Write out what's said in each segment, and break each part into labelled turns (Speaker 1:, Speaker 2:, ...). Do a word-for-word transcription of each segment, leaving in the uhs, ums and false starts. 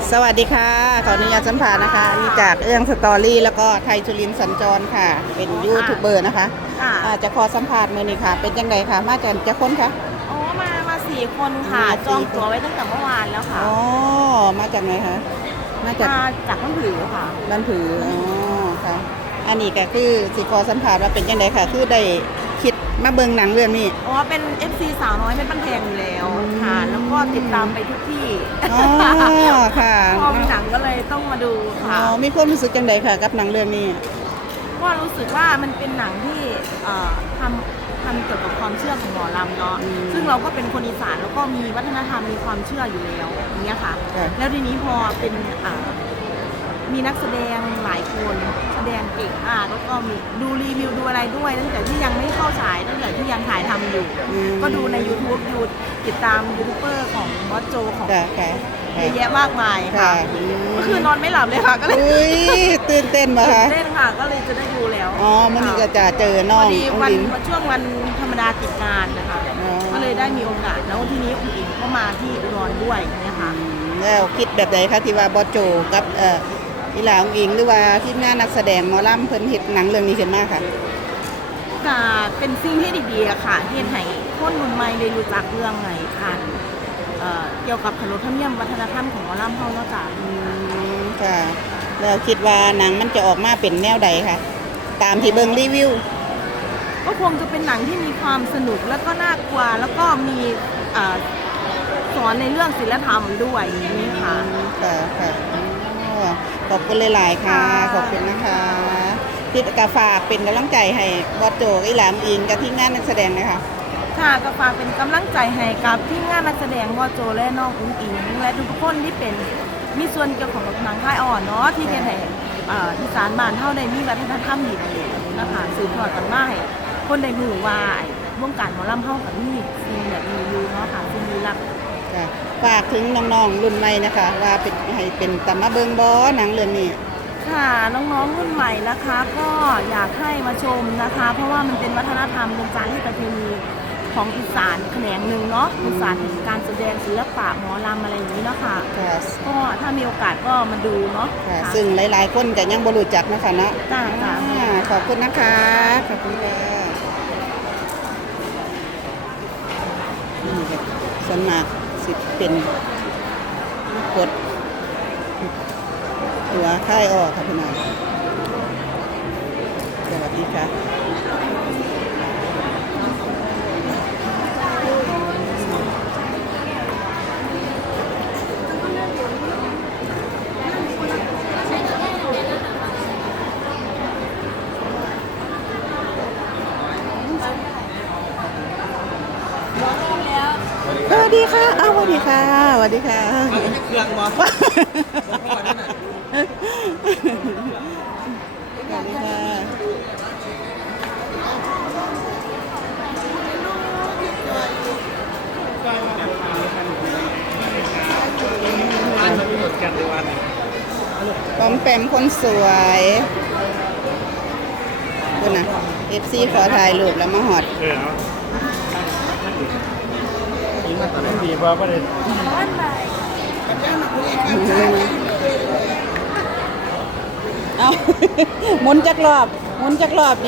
Speaker 1: สวัสดีค่ะขออนุญาตสัมภาษณ์นะคะนี่จากเอื้องสตอรี่แล้วก็ไทยจุลินทร์สัญจรค่ะ เป็นยูทูบเบอร์นะคะ
Speaker 2: ค่ะ
Speaker 1: อ่าจะขอสัมภาษณ์มือนี้ค่ะ เป็นยังไงคะมาจากจะค้นคะ
Speaker 2: อ๋อมามาสี่คนค่ะ
Speaker 1: มาสี่
Speaker 2: จองตั๋วไว้ตั้งแต่เมื่อวานแล้วค่ะ
Speaker 1: อ๋อมาจากไหนคะมาจาก
Speaker 2: มาจากบ้านผือค่ะ
Speaker 1: บ้านผืออ๋อค่ะ อันนี้ก็คือสิขอสัมภาษณ์ว่าเป็นยังไงค่ะ คือได้คิดมาเบิ่งหนังเรื่องนี้
Speaker 2: อ๋อเป็น เอฟ ซี สาวน้อยเป็นบ้านแพงอยู่แล้วค่ะ แล้วก็ติดตามไปทุกที่
Speaker 1: อ๋อค่ะ
Speaker 2: พอมีหนังก็เลยต้องมาดู
Speaker 1: อ๋
Speaker 2: ค่ะ
Speaker 1: อมีความรู้สึกยังไงค่ะ กับหนังเรื่องนี้
Speaker 2: ก็รู้สึกว่ามันเป็นหนังที่เอ่อทำทำเกี่ยวกับความเชื่อของหมอลำเนาะ
Speaker 1: อืม
Speaker 2: ซึ่งเราก็เป็นคนอีสานแล้วก็มีวัฒนธรรมมีความเชื่ออยู่แล้วอย่างเงี้ยค่ะ
Speaker 1: ค่ะ
Speaker 2: แล้วทีนี้พอเป็นอ่ามีนักแสดงหลายคนแสดงเก่งมากแล้วก็มีดูรีวิวดูอะไรด้วยตั้งแต่ที่ยังไม่เข้าฉายตั้งแต่ที่ยังถ่ายทำอยู่
Speaker 1: อืม
Speaker 2: ก็ดูใน YouTube ดูติดตามยูทูบเบอร์ของบอสโจของ
Speaker 1: ค่ะค่ะ
Speaker 2: เยอะแยะมากมายค่ะ
Speaker 1: ค่ะอืม
Speaker 2: เมื่อคืนนอนไม่หลับเลยค่ะก็เลย
Speaker 1: อุ้ยตื่นเต้นมา
Speaker 2: ตื่
Speaker 1: คะ
Speaker 2: นเต้นค่ะก็เลยจะได้ดูแล้ว
Speaker 1: อ๋อมันนี้ก็จะเจอน้
Speaker 2: พ
Speaker 1: อ
Speaker 2: อง ดี
Speaker 1: อุ้ง
Speaker 2: วัน
Speaker 1: อิง
Speaker 2: ช่วงวันธรรมดาติดงานนะคะ
Speaker 1: อ๋อ
Speaker 2: ก็เลยได้มีโอกาสแล้วทีนี้คุณอิงก็มาที่อุดรด้วยอย่างเงี้ยค่ะ
Speaker 1: อืมแล้วคิดแบบใดคะที่ว่าบอสโจกับเอ่ออีหลาอุ้งอิงหรือว่าที่หน้านักแสดงหมอลำเพิ่นเฮ็ดหนังเรื่องนี้ขึ้นมาค่ะ
Speaker 2: ก็เป็นสิ่งที่ดีๆอะค่ะที่ให้คนรุ่นใหม่ได้รู้จักเรื่องไหนค่ะเอ่อเกี่ยวกับขนบธรรมเนียมวัฒนธรรมของหมอลำเฮาเนาะจ้ะ
Speaker 1: อืมค่ะ แล้วคิดว่าหนังมันจะออกมาเป็นแนวใดคะตามที่เบิ่งรีวิว
Speaker 2: ก็คงจะเป็นหนังที่มีความสนุกแล้วก็น่ากลัวแล้วก็มีเอ่อสอนในเรื่องศีลธรรมด้วยอย่างนี้ค่ะ
Speaker 1: ค่ะค่ะอ๋อขอบคุณหลายๆค่ะ
Speaker 2: ค่ะ
Speaker 1: ขอบคุณนะคะที่กาฝากเป็นกำลังใจให้บอสโจกับอีหลาอุ้งอิงกับที่งานนักแสดงนะคะ
Speaker 2: ค่ะก็ฝากเป็นกำลังใจให้กับทีมงานนักแสดงวอโจและน้องอุ้งอิงและทุกคนที่เป็นมีส่วนเกี่ยวของหนังค่ายอ่อนเนาะที่เป็นให้เอ่ออีสานบ้านเฮาได้มีวัฒนธรรมดีๆนะคะสืบทอดกันมาให้คนได้รู้ว่าไอ้วงการหมอลำเฮากับมีสิ่งแบบนี้อยู่เนาะค่ะสิ่งลี้ลับ
Speaker 1: ค่ะฝากถึงน้องๆรุ่นใหม่นะคะ ว่าเป็นให้เป็นตามมาเบิงบอหนังเรื่องนี้
Speaker 2: ค่ะน้องๆรุ่นใหม่นะคะ ก็อยากให้มาชมนะคะ เพราะว่ามันเป็นวัฒนธรรมเป็นจารีตประเพณีของอีสานแขนงหนึ่งเนาะอีสานถึงการแสดงศิลปะหมอลำอะไรอย่างนี้เนาะค่ะ
Speaker 1: ค่ะ
Speaker 2: ก็ถ้ามีโอกาสก็มาดูเนาะ
Speaker 1: ค่ะ
Speaker 2: ค่ะ
Speaker 1: ซึ่งหลายๆ คนก็ยังบรู้จักนะคะเนาะ
Speaker 2: จ้าจ้า
Speaker 1: อ่าขอบคุณนะคะ ขอบคุณค่ะนี่ค่ะสวนมัครสิเป็นกดตัวค่ายออกค่ะพี่น้องสวัสดีค่ะ สวัสดีค่ะอ้าวสวัสดีค่ะสวัสดีค่ะ
Speaker 3: เครื่องบอล
Speaker 1: สวัสดีค่ะ
Speaker 3: อันนี้หมดกันในวัน
Speaker 1: ปอมแปมคนสวยคุณนะเอฟซีขอถ่ายรูปแล้วมาหอด
Speaker 3: เออเอาอีกมาตอนนั้นดีว่าประเด็น
Speaker 1: เอา หมุนจักรอบหมุนจักรอบดี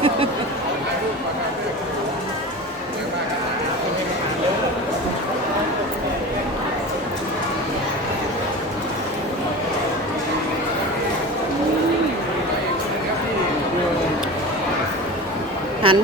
Speaker 1: หัน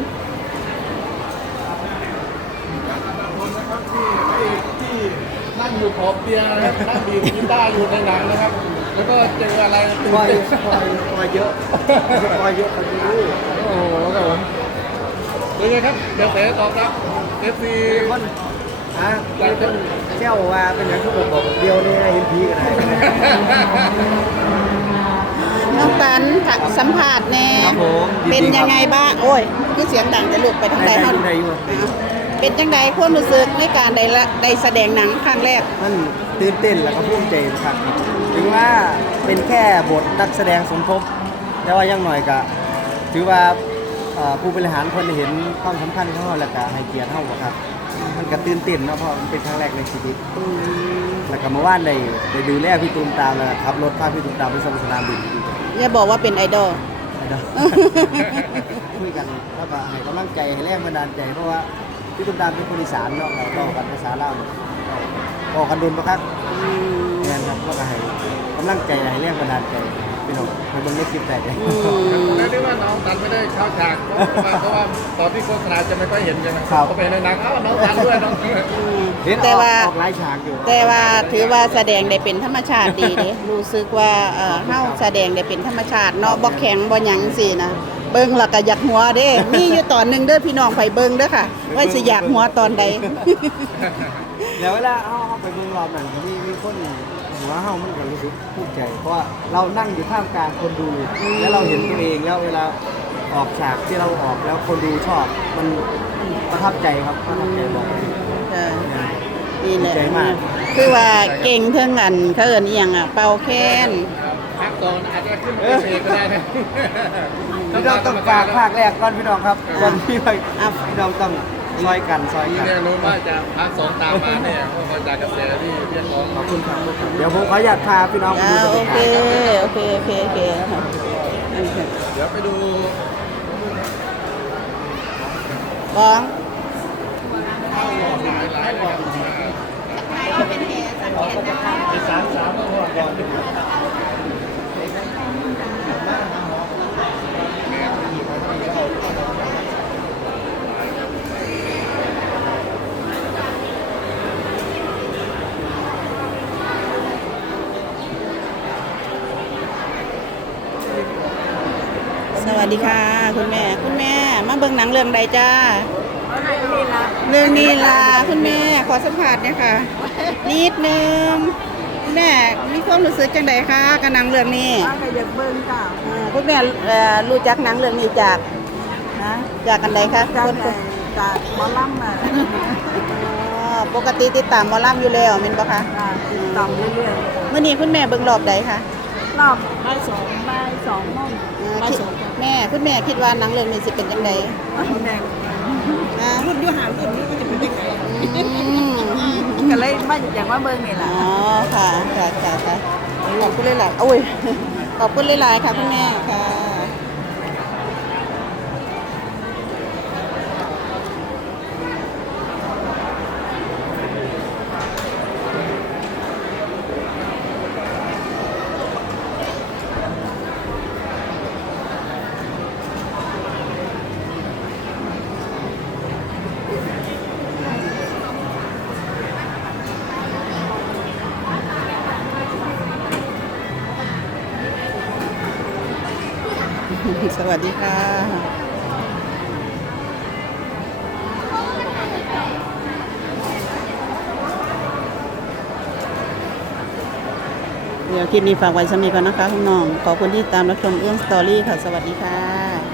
Speaker 3: ที่นั่งอยู่ขอบเตียงนะครับนั่งดีดกีตาร์อยู่ในหนังนะครับ แล้วก็เจออะไรตื่นเต้น
Speaker 4: คอยคอยเยอะคอยเยอะคอยรู้
Speaker 3: โอ้โหครับผมเป็นไงครับเดี๋ยวเตะตอบรับเอฟซี
Speaker 4: คนฮะเจ้าว่าเป็นอย่างที่ผมบอกเดียวนี่เห็นพีกันไหน
Speaker 1: น้องตันค่ะสัมผัสแน่
Speaker 4: ครับผม
Speaker 1: เป็นยังไงบ้าง โอ้ยคือเสียงดังแต่ลูกไปทางใด
Speaker 4: ได้
Speaker 1: เท่า
Speaker 4: ได้อยู่
Speaker 1: เป็นจังใดความรู้สึกในการได้ละได้แสดงหนังครั้งแรก
Speaker 4: มันตื่นเต้นแล้วก็ภูมิใจครับถึงว่าเป็นแค่บทนักแสดงสมทบ แต่ว่ายังหน่อยก็ถือว่าเอ่อผู้บริหารคนได้เห็นความสำคัญของเราแล้วก็ให้เกียรติเฮาครับ มันก็ตื่นเต้นเนาะเพราะมันเป็นครั้งแรกในชีวิต
Speaker 1: อืม
Speaker 4: แล้วก็เมื่อวานได้ได้ดูแลพี่ตูมตามแล้วขับรถพาพี่ตูมตามไปส่งสนามบิน
Speaker 1: อย่าบอกว่าเป็นไอดอล
Speaker 4: คุยกันแล้วก็ให้กำลังใจให้แรงบันดาลใจเพราะว่าพี่ตูมตามเป็นคนอีสานเนาะเราก็กันภาษาลาวก็กันดุนประคัก
Speaker 1: อืม
Speaker 4: แม่นครับก็ให้กำลังใจให้แรงบันดาลใจพี่น้องให้เบิ่งในคลิปได้เลย
Speaker 1: อืม
Speaker 3: แล้วที่ว่าน้องตันไม่ได้เข้าฉากเพราะว่าเพราะว่าตอนที่โฆษณาจะไม่ค่อยเห็นใช่ไหม
Speaker 4: ครับ
Speaker 3: เขาไปในหนังเอ้าน้องตันด้วยน้อง
Speaker 1: อืม
Speaker 4: เห็น
Speaker 1: แต่ว่า
Speaker 4: ออกหลายฉากอยู่
Speaker 1: แต่ว่าถือว่าแสดงได้เป็นธรรมชาติดีเด้รู้สึกว่าเอ่อเฮาแสดงได้เป็นธรรมชาติเนาะบ่แข็งบ่หยังจังซี่นะเบิ่งแล้วก็อยากหัวเด้ มีอยู่ตอนหนึงเด้อพี่น้องไปเบิ่งเด้อค่ะ ว่าสิอยากหัวตอนใด
Speaker 4: เดี๋ยวเวลาเฮาเฮาไปเบิ่งรอบนั้นก็มีมีคนหัวเฮามันก็รู้สึกภูมิใจ เพราะว่าเรานั่งอยู่ท่ามกลางคนดู แล้วเราเห็นตัวเองแล้วเวลาออกฉากที่เราออกแล้วคนดูชอบมันมันประทับใจครับประทับใจบอกเลย
Speaker 1: เออนี่แหละ
Speaker 4: ดีใจมาก
Speaker 1: คือว่าเก่งเทิงอันเขาเอิ้นอีหยังอ่ะเป่าแค้น
Speaker 3: ภาคตอนอาจจะขึ้นไปเทก็ได้นะ
Speaker 4: พี่น้องต้องฝากภาคแรกก่อนพี่น้องครับก่อนที่ไปพี่น้องต้องซอยกันซอย
Speaker 3: นี่
Speaker 4: กัน
Speaker 3: เนี่ยรู้ว่าจะภาคสองตามมาเนี่ยเพราะมาจากกระแสที่เรียกร้อง
Speaker 4: ขอบคุณครับเดี๋ยวผมขออนุญาตพาพี่น้องไป
Speaker 1: อ่า
Speaker 4: ดูบร
Speaker 1: โอ
Speaker 4: รยากา
Speaker 1: เค
Speaker 4: ศครับ
Speaker 1: โอเค โอเค โอเคค่ะโอเค
Speaker 3: เดี๋ยวไปดู
Speaker 1: บ้อง
Speaker 3: หลายๆรอบ
Speaker 4: สามสามก็พอก่อน
Speaker 1: สวัสดีค่ะ คุณแม่ คุณแม่ มาเบิ่งหนังเรื่องใดจ้า
Speaker 2: นี่ละ
Speaker 1: เรื่องนี้ล่ะคุณแม่ ขอสัมผัสเนี่ยค่ะ นิดนึงคุณแม่ มีความรู้สึกจังใดคะกับหนังเรื่องนี้
Speaker 2: ว่าก็อยากเบิ่งจ้า
Speaker 1: อ่าคุณแม่เอ่อรู้จักหนังเรื่องนี้จาก
Speaker 2: นะ
Speaker 1: จากกันใดคะ
Speaker 2: จาก
Speaker 1: คน
Speaker 2: ไหนจากหมอลำอ่ะ
Speaker 1: อ๋อปกติติดตามหมอลำอยู่แล้วแม่นบ่คะ
Speaker 2: จ้าติดตามเรื่อย
Speaker 1: มื้อนี้คุณแม่เบิ่งรอบใดคะ
Speaker 2: ๆรอบบ่ายสองบ่ายสองโมง
Speaker 1: อ่า
Speaker 2: บ่าย
Speaker 1: คิด
Speaker 2: สอง
Speaker 1: แม่คุณแม่คิดว่าหนังเรื่องนี้สิเป็นจังได
Speaker 2: แดง
Speaker 1: อ่า
Speaker 2: รุ่นอยู่หารุ่นนี้ก็จะเป็นยังไง
Speaker 1: อืม
Speaker 2: ก็เลยมาอยากมาเบิ่งนี่
Speaker 1: อ๋
Speaker 2: ล่ะ
Speaker 1: อค่ะค่ะค่ะค่ะขอบคุณหลายๆโอ้ยขอบคุณหลายๆค่ะคุณแม่ค่ะสวัสดีค่ะเดี๋ยวคลิปนี้ฝากไว้สำหรับนี้ก่อนนะคะคุณน้อง ขอบคุณที่ตามรับชมเอื้องสตอรี่ค่ะ สวัสดีค่ะ